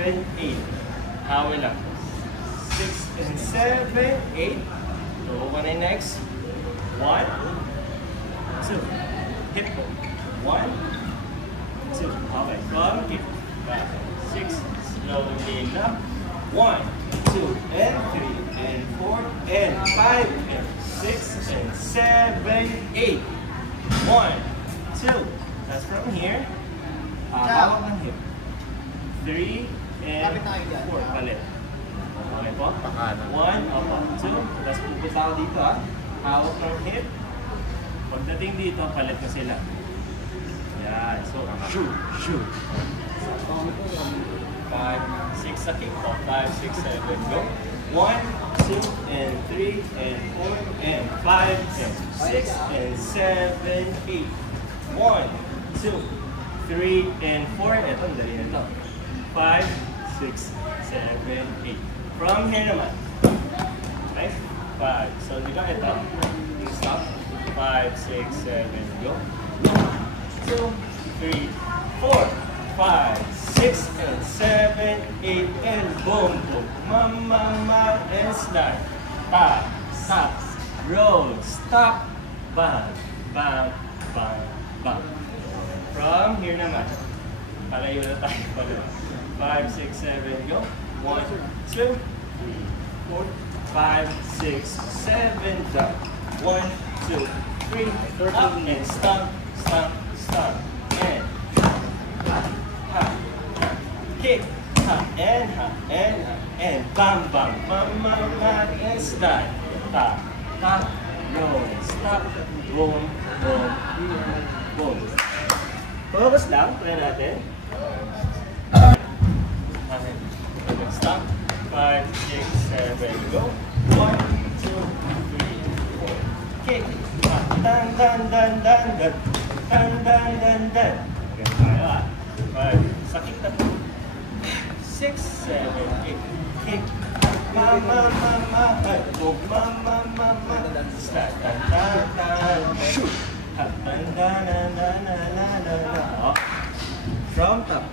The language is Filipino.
7, 8. Hawi lang. 6 and 7, 8. So, what is next? 1, 2. Hip go. 1, 2. Okay, from hip. 5, 6. Slowly up. 1, 2, and 3, and 4, and 5, and 6, and 7, 8. 1, 2. That's from here. Hawak ng hip. 3 and 4. Palit. Okay po? 1, 2. Tapos pupunta ako dito ha. Hawak ng hip. Pagdating dito, palit na sila. Yan. So, shoot, shoot. 5, 6 sa kick po. 5, 6, 7, go. 1, 2, and 3, and 4, and 5, and 6, and 7, 8. 1, 2, 3, and 4. Ito, ang dali na ito. 5, 6, 7, 8. From here naman. Okay? 5. So, di ba ito? Stop. 5, 6, 7, go. 1, 2, 3, 4, 5, 6, and 7, 8, and boom, boom. Mama, and slide. Tap, stop, roll, stop, bang, bang, bang, bang. From here naman. Palayo na tayo pala. 5, 6, 7, go. 1, 2, 3, 4, 5, 6, 7, down. 1, 2, 3, up, and stomp, stomp, stomp. And kick, and bam, bam, mama, and slide. Tap, tap, roll, stop, boom, boom, boom. Focus lang, try natin. Stop. 5, 6, 7, go. 1, 2, 3, 4. Kick. Dan, dan, dan, dan, dan. Dan, dan, dan, dan. Okay, tayo ah. 5. Sakit na po. 6, 7, 8. Kick. Mama, mama. Go. Mama, mama. Start. Dan, dan, dan. Shoot. Dan, dan, dan, dan, dan, dan, dan. From top.